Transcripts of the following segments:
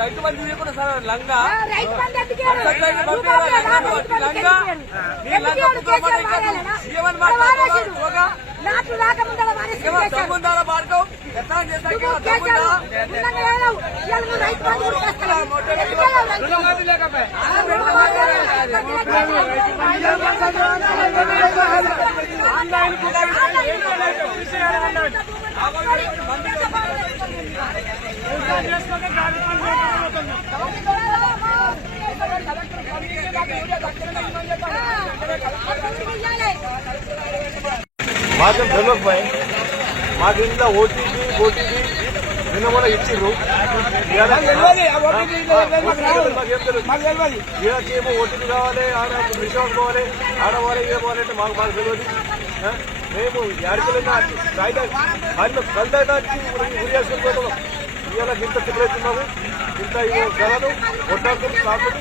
రైతు బంధు కూడా సార్ లంగా మార్గం ఎట్లా మాకు తెలియకపోయి మాకు ఇంట్లో ఓటీపీ నిన్న కూడా ఇచ్చిర్రు ఏమో ఓటీపీ కావాలి ఆడ రిసార్ట్ పోవాలి ఆడవాలి ఏ పోవాలంటే మాకు బాగా తెలియదు మేము యాడికెళ్ళినా కలదానికి ఉరియాసుకుంటున్నాం ఇవాళ ఇంత తిరుగుతున్నాము ఇంత జనాలు కొట్టాడుతుంది సాగుతుంది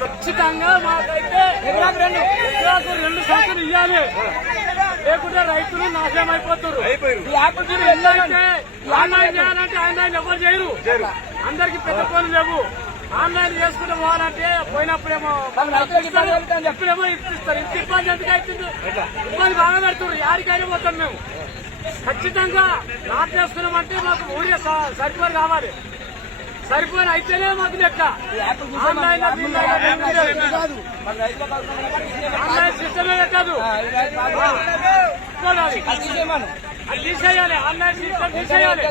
ఖచ్చితంగా మాకైతే ఎకరాకు 2 సంఖ్యలు ఇవ్వాలి లేకుంటే రైతులు నాశనం అయిపోతారు. ఆన్లైన్ చేయాలంటే ఆన్లైన్ ఎవరు చేయరు, అందరికి పెద్ద పనులు లేవు. ఆన్లైన్ చేసుకుంటూ పోవాలంటే పోయినప్పుడేమో ఎప్పుడేమో ఇప్పిస్తారు. ఇంత ఇబ్బంది ఎందుకు అవుతుంది? ఇబ్బంది బాగా పెడుతున్నారు. యాడికైనా పోతాం మేము. ఖచ్చితంగా నాటు చేసుకున్నామంటే మాకు ఊరికే సరిపోరు కావాలి. సరిపోని అయితేనే మాకు లెక్క. ఆన్లైన్ సిస్టమే పెట్టదు, తీసేయాలి. ఆన్లైన్ సిస్టమ్ తీసేయాలి.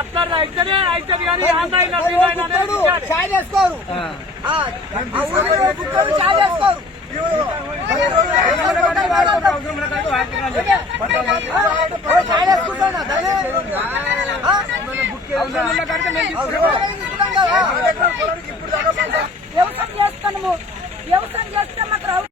అట్లా అయితేనే అవుతుంది కానీ ఆన్లైన్ ఛాయ్ చేసుకోరు. వ్యవసాయం చేస్తాము. వ్యవసాయం చేస్తే మాకు